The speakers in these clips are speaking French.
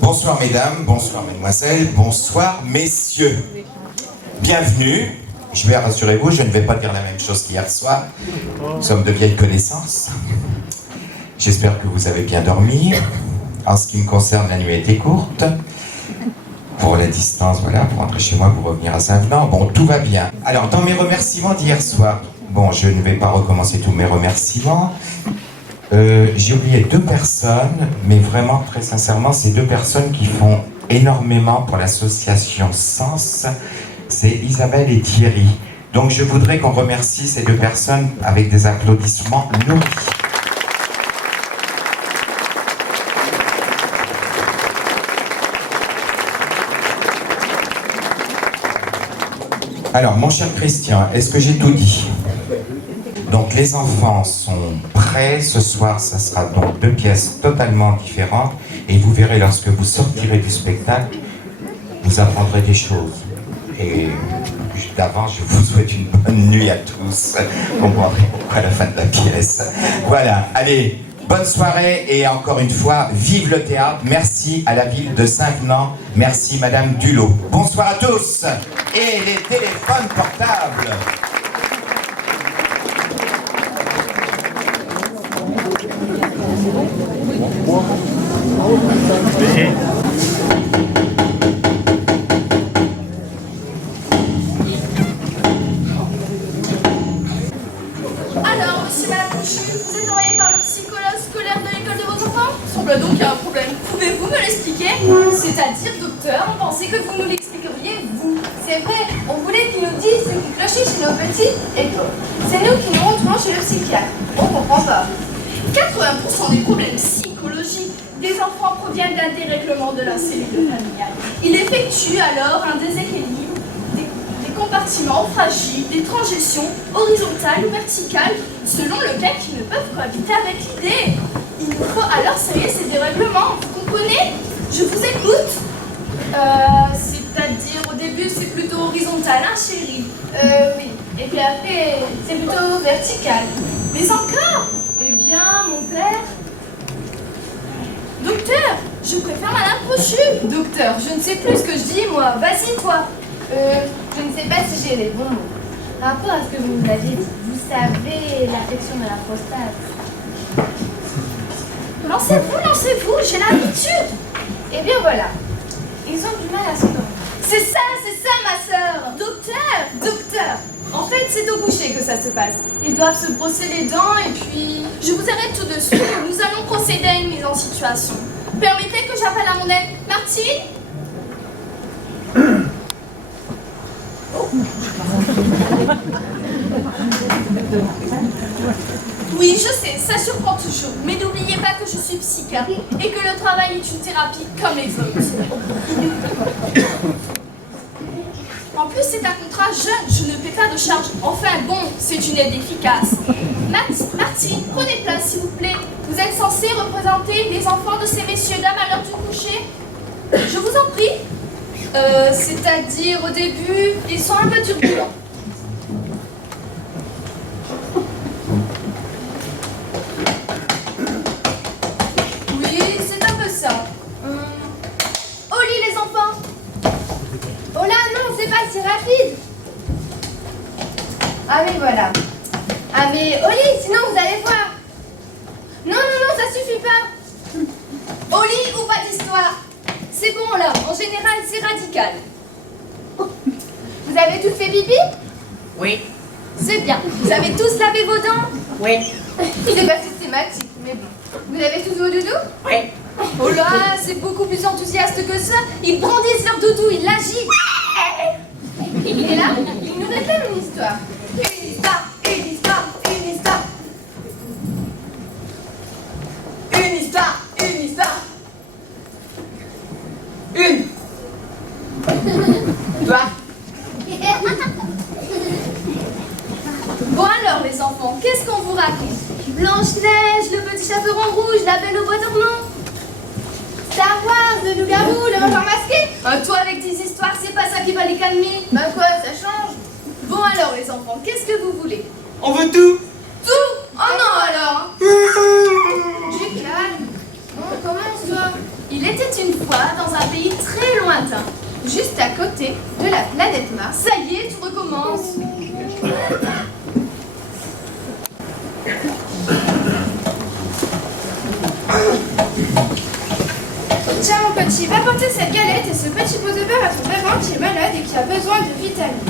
Bonsoir mesdames, bonsoir mesdemoiselles, bonsoir messieurs. Bienvenue. Je vais, rassurez-vous, je ne vais pas dire la même chose qu'hier soir. Nous sommes de vieilles connaissances. J'espère que vous avez bien dormi. En ce qui me concerne, la nuit a été courte. Pour la distance, voilà, pour rentrer chez moi, pour revenir à Saint-Venant. Bon, tout va bien. Alors, dans mes remerciements d'hier soir, bon, je ne vais pas recommencer tous mes remerciements. J'ai oublié 2 personnes, mais vraiment, très sincèrement, ces 2 personnes qui font énormément pour l'association Sens, c'est Isabelle et Thierry. Donc je voudrais qu'on remercie ces 2 personnes avec des applaudissements nourris. Alors, mon cher Christian, est-ce que j'ai tout dit ? Donc les enfants sont prêts, ce soir ça sera donc 2 pièces totalement différentes et vous verrez lorsque vous sortirez du spectacle, vous apprendrez des choses. Et d'avant je vous souhaite une bonne nuit à tous, vous comprendrez pourquoi à la fin de la pièce. Voilà, allez, bonne soirée et encore une fois, vive le théâtre, merci à la ville de Saint-Venant, merci Madame Dulot. Bonsoir à tous et les téléphones portables. Alors, monsieur Madame Couchu, vous êtes envoyé par le psychologue scolaire de l'école de vos enfants? Semble donc qu'il y a un problème. Pouvez-vous me l'expliquer? C'est-à-dire, docteur, on pensait que vous nous l'expliqueriez, vous. C'est vrai, on voulait qu'il nous dise ce qui clochait chez nos petits et toi. C'est nous qui nous retrouvons chez le psychiatre. On comprend pas. 80% des problèmes psychologiques des enfants proviennent d'un dérèglement de leur cellule familiale. Il effectue alors un déséquilibre des compartiments fragiles, des transitions horizontales ou verticales, selon lequel ils ne peuvent cohabiter avec l'idée. Il nous faut alors serrer ces dérèglements. Vous comprenez? Je vous écoute. C'est-à-dire au début c'est plutôt horizontal, hein chérie? Oui. Et puis après c'est plutôt vertical. Mais encore? Eh bien, mon père... Docteur, je préfère Madame Couchu. Docteur, je ne sais plus ce que je dis, moi. Vas-y, toi. Je ne sais pas si j'ai les bons mots. Par rapport à ce que vous nous aviez dit, vous savez l'affection de la prostate. Lancez-vous, j'ai l'habitude. Eh bien voilà, ils ont du mal à s'endormir. C'est ça, ma sœur. Docteur. En fait, c'est au coucher que ça se passe. Ils doivent se brosser les dents et puis... Je vous arrête tout de suite. Nous allons procéder à une mise en situation. Permettez que j'appelle à mon aide Martine. Oui, je sais, ça surprend toujours. Mais n'oubliez pas que je suis psychiatre et que le travail est une thérapie comme les autres. En plus, c'est un contrat jeune, je ne paie pas de charge. Enfin bon, c'est une aide efficace. Martine, prenez place s'il vous plaît. Vous êtes censé représenter les enfants de ces messieurs dames à l'heure du coucher. Je vous en prie. C'est-à-dire au début, ils sont un peu turbulents. Oui, c'est un peu ça. Au lit les enfants. Oh là, non, c'est pas si rapide. Ah mais voilà. Ah mais au lit, sinon vous allez voir. Non, ça suffit pas. Au lit ou pas d'histoire? C'est bon là, en général c'est radical. Vous avez tous fait pipi? Oui. C'est bien. Vous avez tous lavé vos dents? Oui. C'est pas systématique, mais bon. Vous avez tous vos doudous? Oui. Oh là, c'est beaucoup plus enthousiaste que ça. Ils brandissent leur doudou, ils l'agitent. Et là, il nous réclame une histoire. Une histoire. Toi. raconte. Blanche-Neige, le petit chaperon rouge, la belle au bois dormant. Star Wars, le loup-garou, le renard masqué. Toi avec tes histoires, c'est pas ça qui va les calmer. Bah quoi, ça change. Bon alors les enfants, qu'est-ce que vous voulez? On veut tout. Tout? Oh non alors. Du calme. Bon, commence toi. Il était une fois dans un pays très lointain, juste à côté de la planète Mars. Ça y est, tout recommence. Tiens mon petit, va porter cette galette et ce petit pot de beurre à ton parent qui est malade et qui a besoin de vitamines.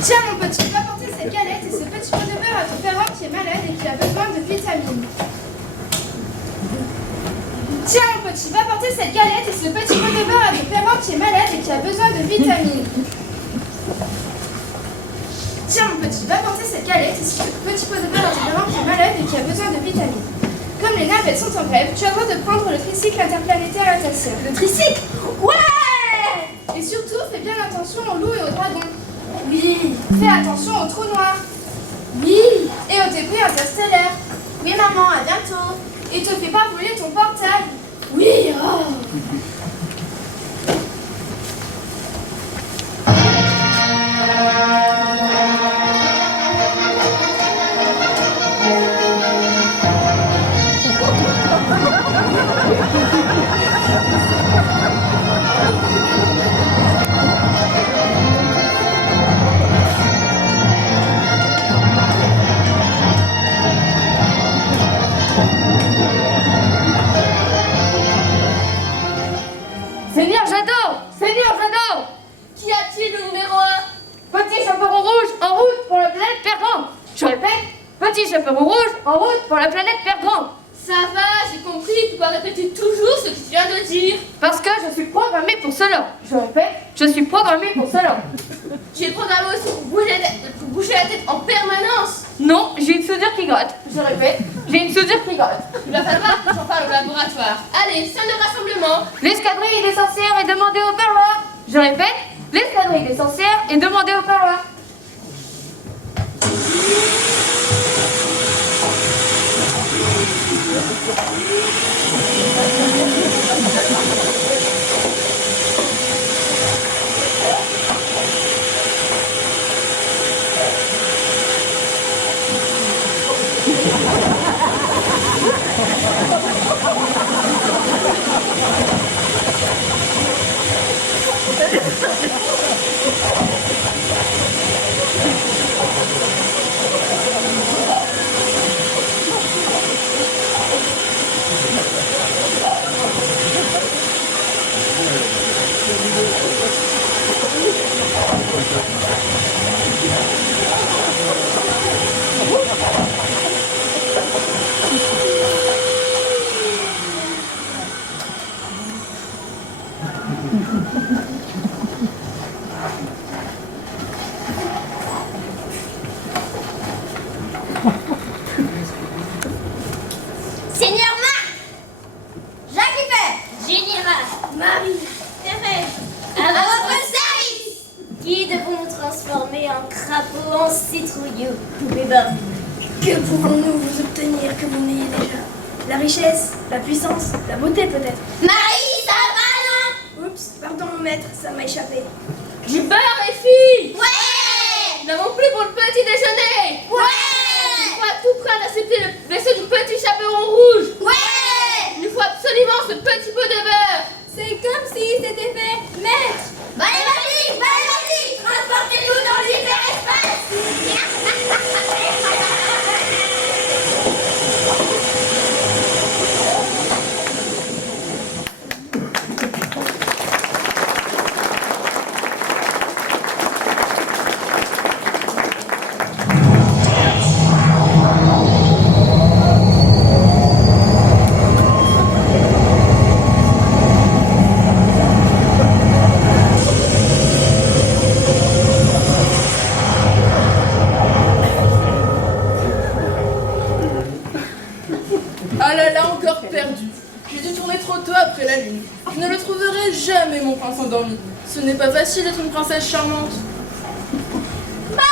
Tiens mon petit, va porter cette galette et ce petit pot de beurre à ton parent qui est malade et qui a besoin de vitamines. Tiens mon petit, va porter cette galette et ce petit pot de beurre à ton parent qui est malade et qui a besoin de vitamines. Tiens mon petit, va porter cette galette et ce petit pot de beurre à ton parent qui est malade et qui a besoin de vitamines. Comme les navettes sont en grève, tu as besoin de prendre le tricycle interplanétaire à ta sœur. Le tricycle? Ouais! Et surtout, fais bien attention aux loups et aux dragons. Oui. Fais attention aux trous noirs. Oui. Et aux débris interstellaires. Oui maman, à bientôt. Et te fais pas voler ton portable. Oui. Oh. Seigneur Jadot! Seigneur Jadot! Qu'y a-t-il le numéro 1? Petit chaperon rouge, en route pour la planète Pergrand! Je répète, petit chaperon rouge, en route pour la planète Pergrand! Ça va, j'ai compris, tu dois répéter toujours ce que tu viens de dire. Parce que je suis programmé pour cela! Je répète, je suis programmé pour cela! Tu es programmé aussi pour bouger la tête en permanence. Non, j'ai une soudure qui gratte. Je répète, j'ai une soudure qui gratte. Il va falloir que j'en parle au laboratoire. Allez, scène de rassemblement. L'escadrille des sorcières est demandée au parloir! Je répète, l'escadrille des sorcières est demandée au parloir! Seigneur Marc, Jacques Hyper, Général, Marie, Thérèse, à votre service. Qui devons nous transformer en crapaud, en citrouilleux, poupée Barbie? Que pouvons-nous vous obtenir que vous n'ayez déjà? La richesse, la puissance, la beauté peut-être. Marie, ça va, non? Oups, pardon mon maître, ça m'a échappé. Du beurre, les filles! Ouais! Nous n'avons plus pour le petit déjeuner! Ouais! Il faut à tout prix accepter le vaisseau du petit chaperon rouge! Ouais! Il nous faut absolument ce petit pot de beurre! C'est comme si c'était fait, maître. Bah allez, vas-y! Transportez-nous dans l'hyperespace! Ah là là, encore perdu. J'ai dû tourner trop tôt après la lune. Je ne le trouverai jamais, mon prince endormi. Ce n'est pas facile d'être une princesse charmante. Maman!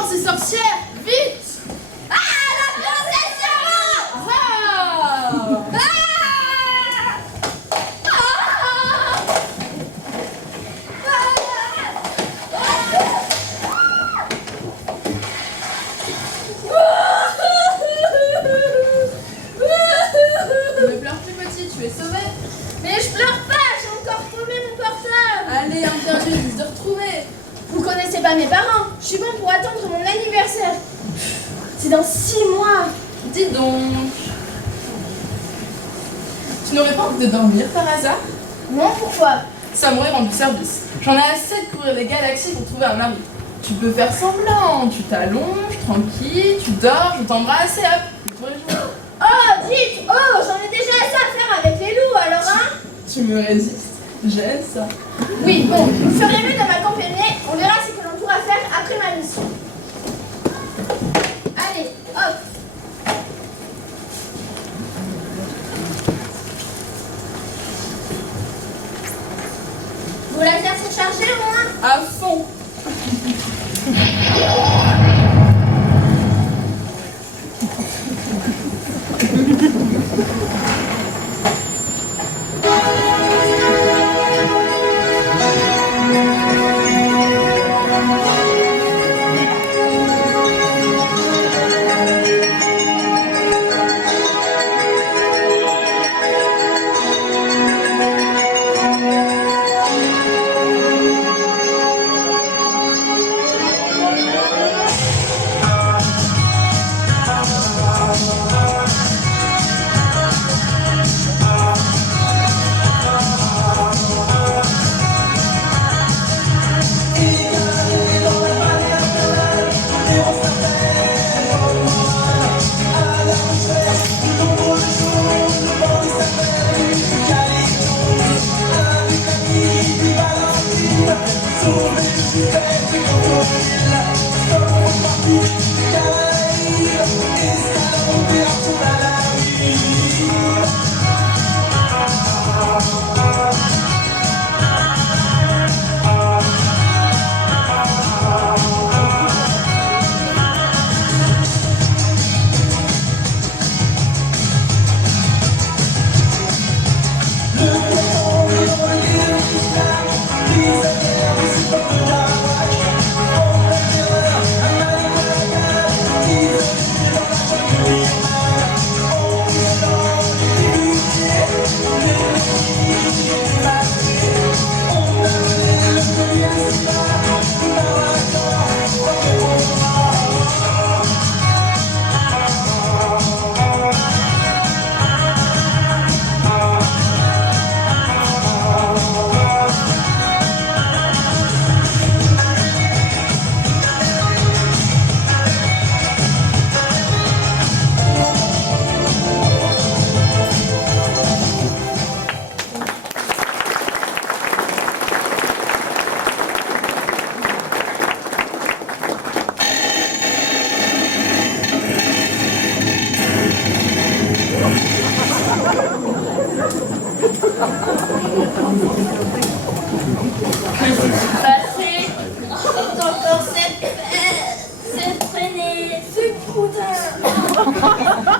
Attends, ces sorcières! Vite! Ah, la princesse Charlotte! Ah! Ne pleure plus, petit, tu es sauvé. Mais je pleure pas, j'ai encore trouvé mon portable. Allez, un bien juste de retrouver. Vous connaissez pas mes parents, je suis bon pour attendre mon anniversaire. C'est dans 6 mois. Dis donc. Tu n'aurais pas envie de dormir par hasard? Non, pourquoi? Ça m'aurait rendu service. J'en ai assez de courir les galaxies pour trouver un mari. Tu peux faire semblant, tu t'allonges, tranquille, tu dors, je t'embrasse et hop, tu pourrais jouer. Oh, dites, oh, j'en ai déjà assez à faire avec les loups, alors hein? Tu me résistes, j'aime ça. Oui, bon, vous feriez mieux de m'accompagner, on verra ce que l'on pourra faire après ma mission. Allez, hop. Vos lasers sont chargés au moins? À fond. Encore cette traînée, ce boudin.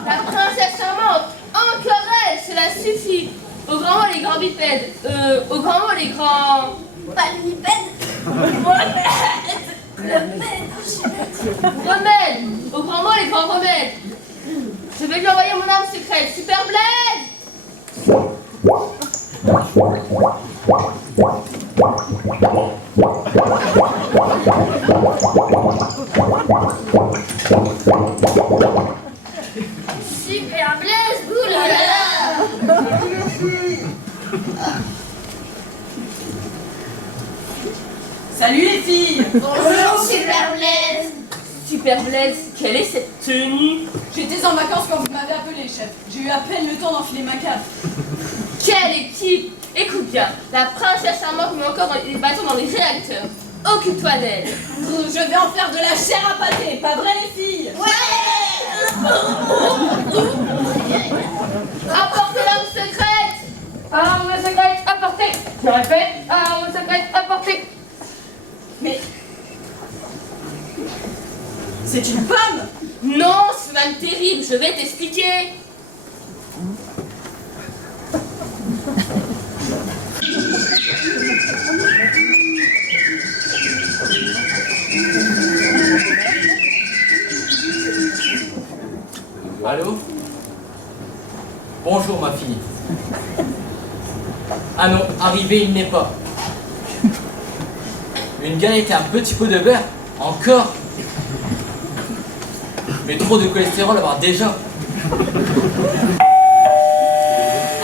La princesse charmante, encore elle, cela suffit. Au grand mot les grands bipèdes, au grand mot les grands... Palmipède. Remèdes, au grand mot les grands remèdes. Je vais lui envoyer mon arme secrète, Super Blaze. Super Blaze, oulala. Salut les filles. Bonjour Super Blaze. Super Blaze, quelle est cette tenue? J'étais en vacances quand vous m'avez appelé, chef. J'ai eu à peine le temps d'enfiler ma cape. Quelle équipe! Écoute bien, la princesse charmante met encore les bâtons dans les réacteurs. Occupe-toi d'elle. Je vais en faire de la chair à pâté, pas vrai les filles? Apportez l'arme secrète! Arme secrète apportée! Je répète, arme secrète apportée! Mais C'est une pomme. Non, c'est même terrible, je vais t'expliquer. Allô? Bonjour ma fille. Ah non, arrivé il n'est pas. Une galette et un petit pot de beurre? Encore? Mais trop de cholestérol alors déjà.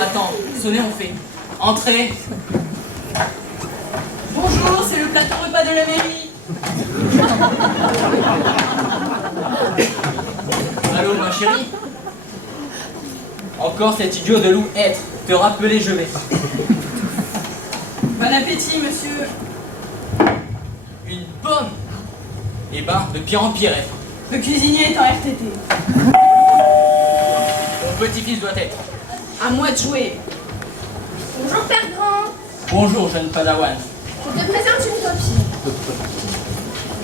Attends, sonnez on fait. Entrez. Bonjour, c'est le plateau repas de la mairie. Allô ma chérie? Encore cet idiot de loup être. Te rappeler je vais. Bon appétit, monsieur. Une pomme? Eh ben, de pire en pire. Le cuisinier est en RTT. Mon petit-fils doit être. À moi de jouer. Bonjour Père Grand. Bonjour jeune padawan. Je te présente une copine.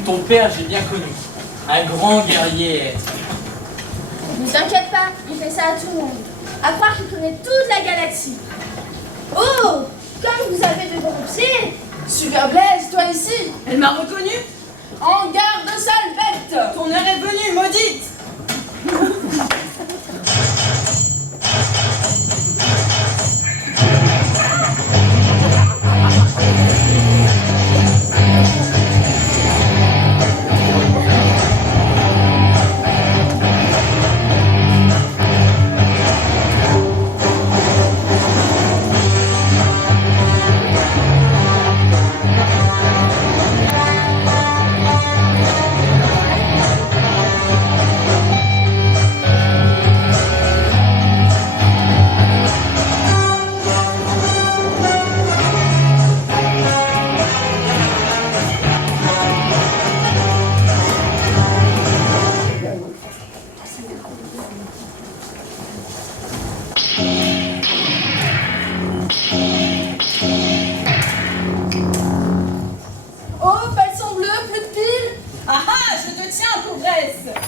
Ton père j'ai bien connu. Un grand guerrier. Ne t'inquiète pas, il fait ça à tout le monde. À croire qu'il connaît toute la galaxie. Oh, comme vous avez de bons pieds. Super Blaise, toi ici. Elle m'a reconnu. En garde, sale bête. Ton heure est venue, maudite.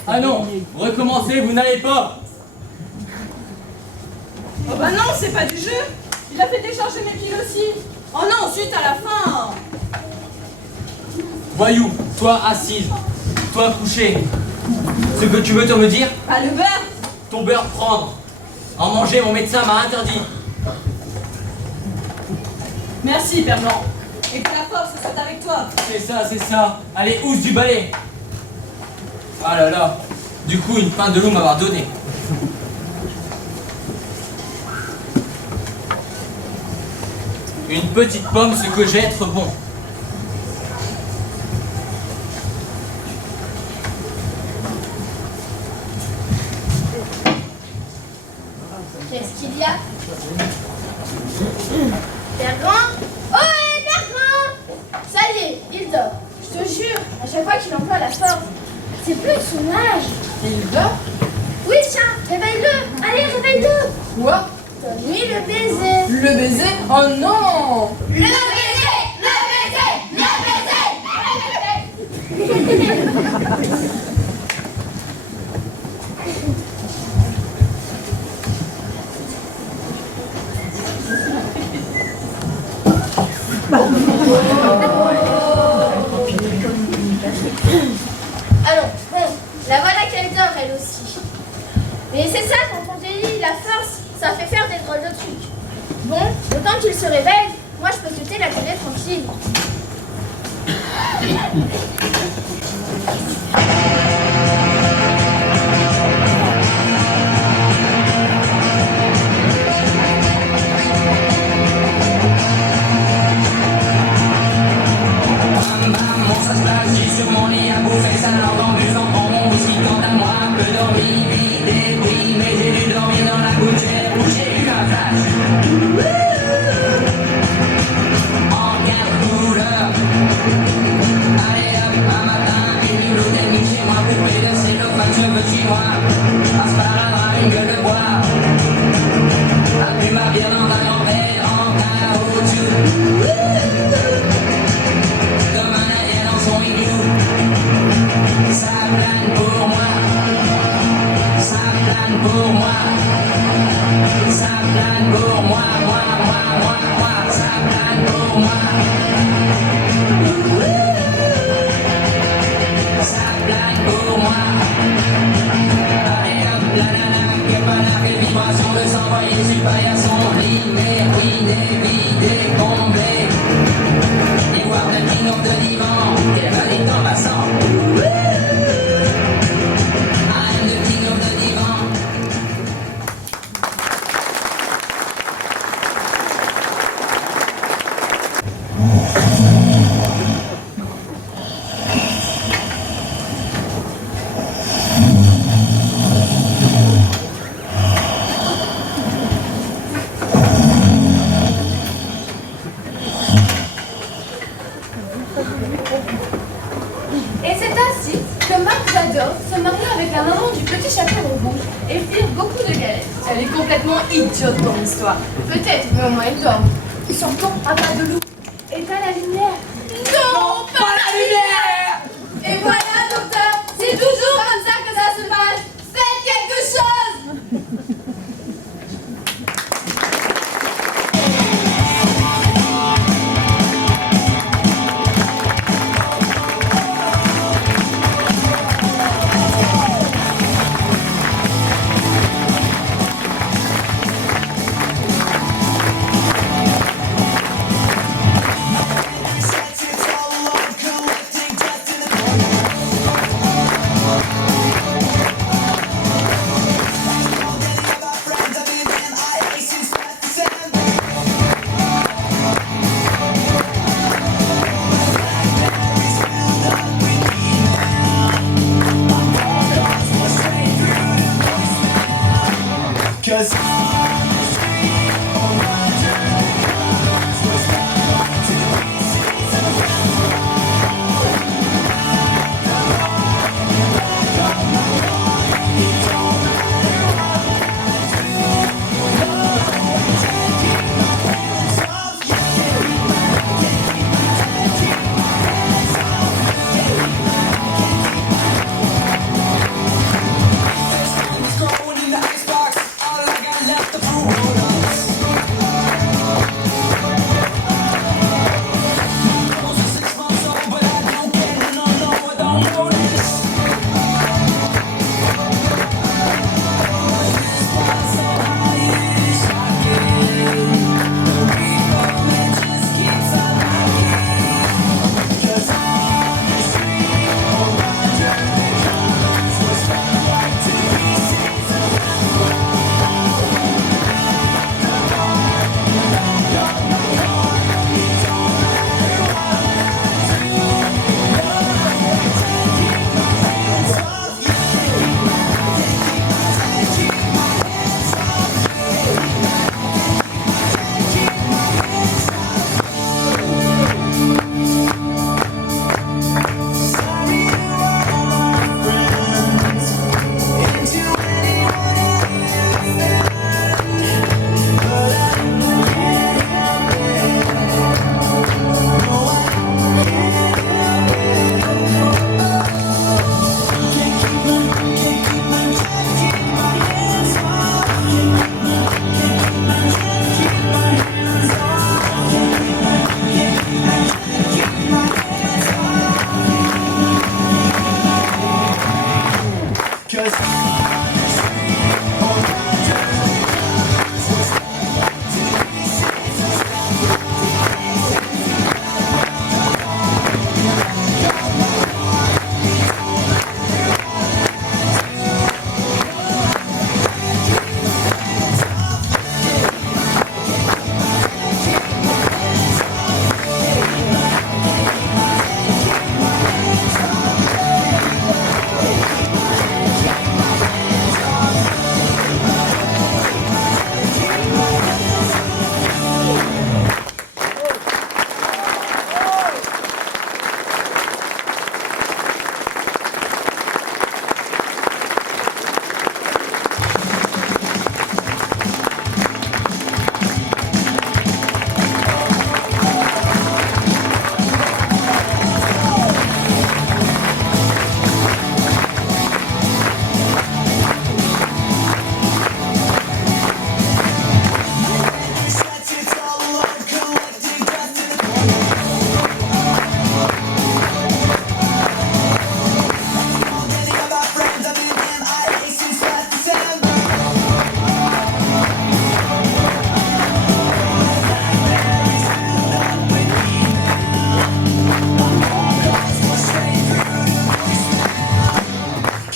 Ah non, recommencez, vous n'allez pas. Oh bah non, c'est pas du jeu. Il a fait décharger mes piles aussi. Oh non, ensuite à la fin. Voyou, toi assise, toi couché. Ce que tu veux te me dire? Pas le beurre. Ton beurre prendre. En manger, mon médecin m'a interdit. Merci, Père Blanc. Et que la force soit avec toi. C'est ça, c'est ça. Allez, housse du balai. Ah là là. Du coup, une pinte de loup m'avoir donné. Une petite pomme, ce que j'ai être bon. Qu'est-ce qu'il y a? Père Grand? Oh, Père Grand! Ça y est, il dort. Je te jure, à chaque fois qu'il emploie la force, c'est plus de son âge. Il dort? Oui, tiens, réveille-le. Allez, réveille-le. Quoi? Donne-lui le baiser. Le baiser? Oh non! Le baiser! Le baiser! Le baiser! Le baiser! Allons, bon, la voilà qu'elle dort elle aussi. Mais c'est ça, quand on vieillit, la force, ça fait faire des drôles de trucs. Bon, le temps qu'il se réveille, moi je peux quitter la télé tranquille. Allez hop, un matin, une loup, des nuits chez moi. Et c'est ainsi que Marc Jadot se maria avec la maman du petit chaperon rouge et firent beaucoup de galettes. Elle est complètement idiote ton histoire. Peut-être, mais au moins elle dort. Surtout à pas de loup. Éteins la lumière. Non, pas la lumière. Et voilà, docteur, c'est toujours comme ça que ça se passe. Faites quelque chose.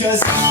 Cause